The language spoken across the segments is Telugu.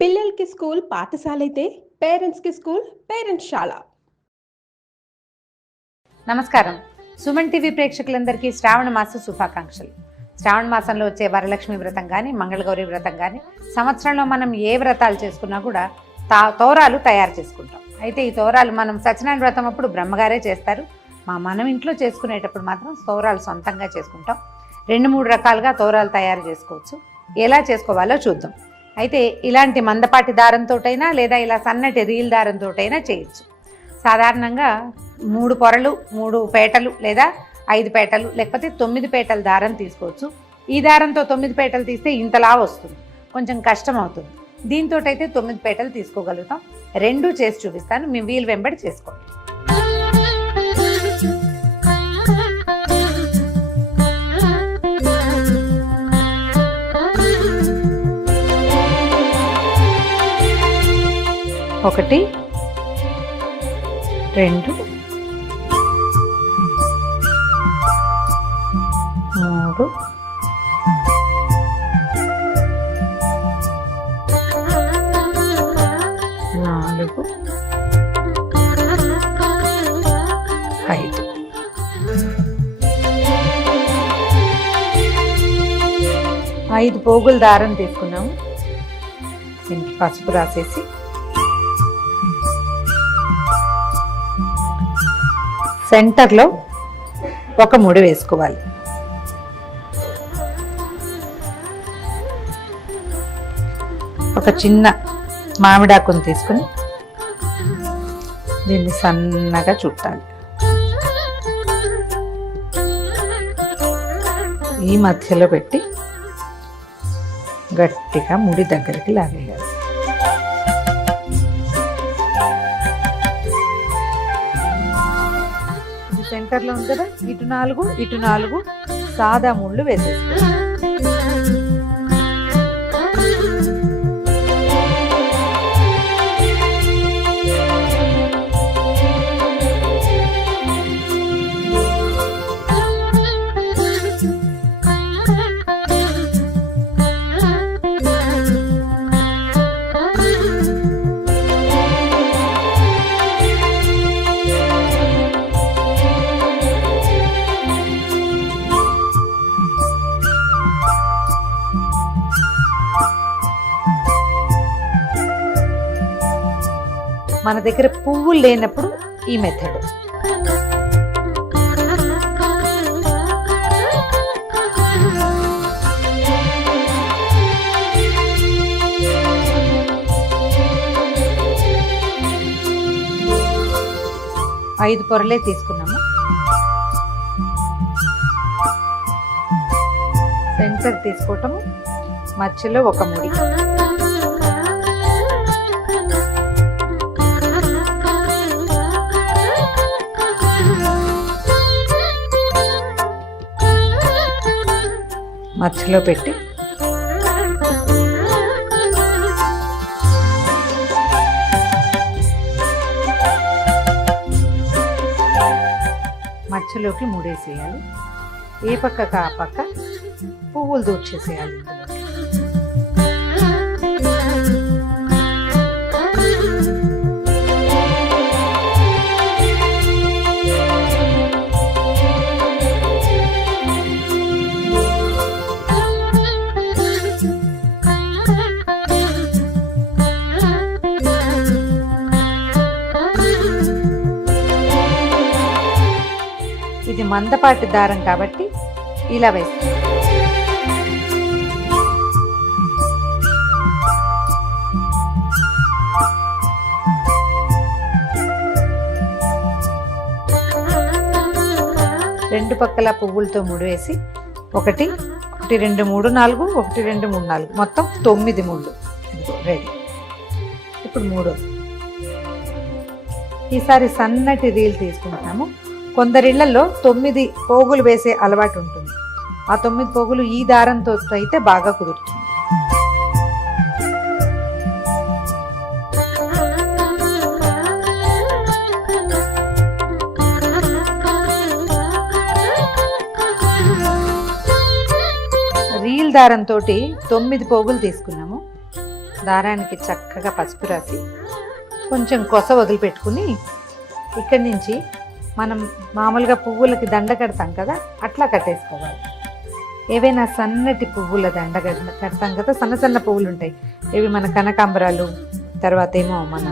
పిల్లలకి స్కూల్ పాఠశాలైతే పేరెంట్స్కి స్కూల్ పేరెంట్స్శాల. నమస్కారం. సుమన్ టీవీ ప్రేక్షకులందరికీ శ్రావణ మాస శుభాకాంక్షలు. శ్రావణ మాసంలో వచ్చే వరలక్ష్మి వ్రతం కానీ, మంగళగౌరి వ్రతం కానీ, సంవత్సరంలో మనం ఏ వ్రతాలు చేసుకున్నా కూడా తోరాలు తయారు చేసుకుంటాం. అయితే ఈ తోరాలు మనం సత్యనారాయణ వ్రతం అప్పుడు బ్రహ్మగారే చేస్తారు. మనం ఇంట్లో చేసుకునేటప్పుడు మాత్రం తోరాలు సొంతంగా చేసుకుంటాం. 2-3 రకాలుగా తోరాలు తయారు చేసుకోవచ్చు. ఎలా చేసుకోవాలో చూద్దాం. అయితే ఇలాంటి మందపాటి దారంతోటైనా లేదా ఇలా సన్నటి రీల్ దారంతోటైనా చేయొచ్చు. సాధారణంగా 3 పొరలు, 3 పేటలు లేదా 5 పేటలు లేకపోతే 9 పేటల దారం తీసుకోవచ్చు. ఈ దారంతో 9 పేటలు తీస్తే ఇంతలా వస్తుంది, కొంచెం కష్టం అవుతుంది. దీంతో అయితే 9 పేటలు తీసుకోగలుగుతాం. 2 చేసి చూపిస్తాను, మీ వీలు వెంబడి చేసుకోండి. ఒకటి, 2, 3, 4, 5. ఐదు పోగుల దారం తీసుకున్నాము. దీనికి పసుపు రాసేసి సెంటర్లో ఒక ముడి వేసుకోవాలి. ఒక చిన్న మామిడాకును తీసుకుని దీన్ని సన్నగా చుట్టాలి. ఈ మధ్యలో పెట్టి గట్టిగా ముడి దగ్గరికి లాగేయాలి. సెంటర్లో ఉంది కదా, ఇటు 4 సాదా ముళ్ళు వేసేసుకోవాలి. మన దగ్గర పువ్వులు లేనప్పుడు ఈ మెథడ్. ఐదు పొరలే తీసుకున్నాము. సెంటర్ తీసుకోవటము, మధ్యలో ఒక ముడి. మధ్యలో పెట్టి మధ్యలోకి ముడేసేయాలి. ఏ పక్కకు ఆ పక్క పువ్వులు దూర్చేసేయాలి. ఇది మందపాటి దారం కాబట్టి ఇలా వేస్తాం. రెండు పక్కల పువ్వులతో ముడివేసి 1, 2, 3, 4, 1, 2, 3, 4 మొత్తం 9 ముళ్ళు రెడీ. ఇప్పుడు 3. ఈసారి సన్నటి రీల్ తీసుకుంటాము. కొందరిళ్లలో 9 పోగులు వేసే అలవాటు ఉంటుంది. ఆ 9 పోగులు ఈ దారంతో అయితే బాగా కుదురుతుంది. రీల్ దారంతో 9 పోగులు తీసుకున్నాము. దారానికి చక్కగా పసుపు రాసి కొంచెం కొస వదిలిపెట్టుకుని ఇక్కడి నుంచి మనం మామూలుగా పువ్వులకి దండ కడతాం కదా, అట్లా కట్టేసుకోవాలి. ఏవైనా సన్నటి పువ్వుల దండ కడతాం కదా, సన్న సన్న పువ్వులు ఉంటాయి, ఇవి మన కనకాంబరాలు, తర్వాత ఏమో మన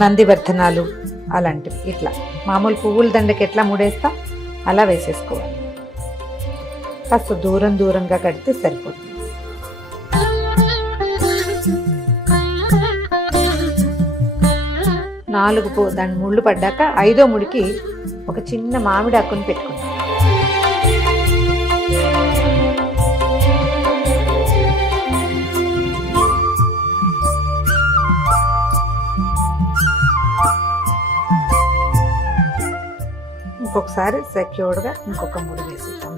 నందివర్ధనాలు అలాంటివి. ఇట్లా మామూలు పువ్వుల దండకి ఎట్లా ముడేస్తాం అలా వేసేసుకోవాలి. కాస్త దూరంగా కడితే సరిపోతుంది. దాని ముళ్ళు పడ్డాక 5వ ముడికి ఒక చిన్న మామిడి ఆకుని పెట్టుకుంటాం. ఇంకొకసారి సెక్యూర్డ్గా ఇంకొక ముడి వేసేద్దాం.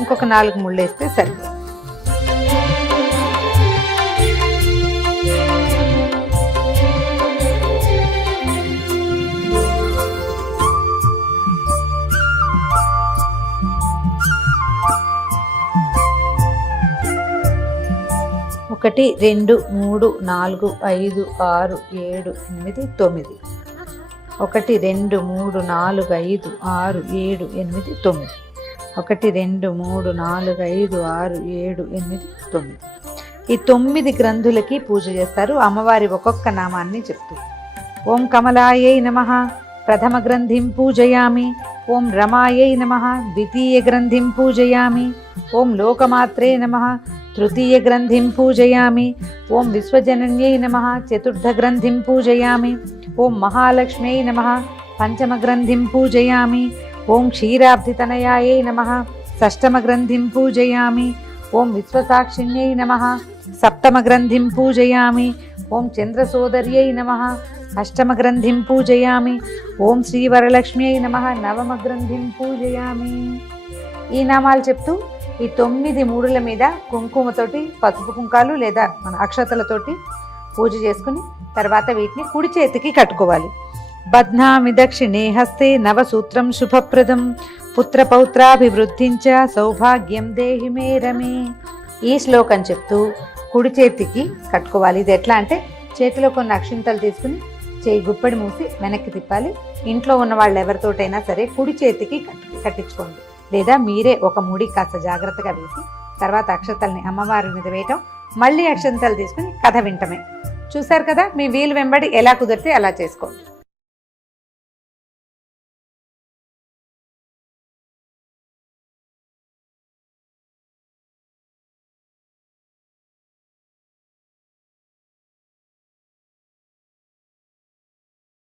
ఇంకొక 4 ముళ్ళు వేస్తే సరిపోతుంది. ఒకటి 2 3 4 5 6 7 8 9. 1 2 3 4 5 6 7 8 9. 1 2 3 4 5 6 7 8 9. ఈ 9 గ్రంథులకి పూజ చేస్తారు. అమ్మవారి ఒక్కొక్క నామాన్ని చెప్తూ ఓం కమలాయై నమః ప్రథమ గ్రంథిం పూజయామి, ఓం రమాయై నమః ద్వితీయ గ్రంథిం పూజయామి, ఓం లోకమాత్రే నమః తృతీయ గ్రంథిం పూజయామి, ఓం విశ్వజనన్యై నమః చతుర్థ గ్రంథిం పూజయామి, ఓం మహాలక్ష్మ్యై నమః పంచమ గ్రంథిం పూజయామి, ఓం క్షీరాబ్ధితనయాయై నమః షష్టమ గ్రంథిం పూజయామి, ఓం విశ్వసాక్షిణ్యై నమః సప్తమ గ్రంథిం పూజయామి, ఓం చంద్రసోదర్యై నమః అష్టమ గ్రంథిం పూజయామి, ఓం శ్రీవరలక్ష్మ్యై నమః నవమ గ్రంథిం పూజయామి. ఈ నామాలు చెప్తూ ఈ 9 మూడుల మీద కుంకుమతోటి, పసుపు కుంకాలు లేదా మన అక్షతలతోటి పూజ చేసుకుని తర్వాత వీటిని కుడి చేతికి కట్టుకోవాలి. బధ్నామి దక్షిణే హస్తే నవసూత్రం శుభప్రదం పుత్రపౌత్రాభివృద్ధించ సౌభాగ్యం దేహి మే రమే. ఈ శ్లోకం చెప్తూ కుడి చేతికి కట్టుకోవాలి. ఇది ఎట్లా అంటే చేతిలో కొన్ని అక్షింతలు తీసుకుని చేయి గుప్పడి మూసి వెనక్కి తిప్పాలి. ఇంట్లో ఉన్న వాళ్ళు ఎవరితోటైనా సరే కుడి చేతికి కట్టించుకోండి, లేదా మీరే ఒక ముడి కాస్త జాగ్రత్తగా వేసి తర్వాత అక్షతల్ని అమ్మవారి మీద వేయటం, మళ్ళీ అక్షంతలు తీసుకుని కథ వింటమే. చూశారు కదా, మీ వీలు వెంబడి ఎలా కుదిరితే అలా చేసుకోండి.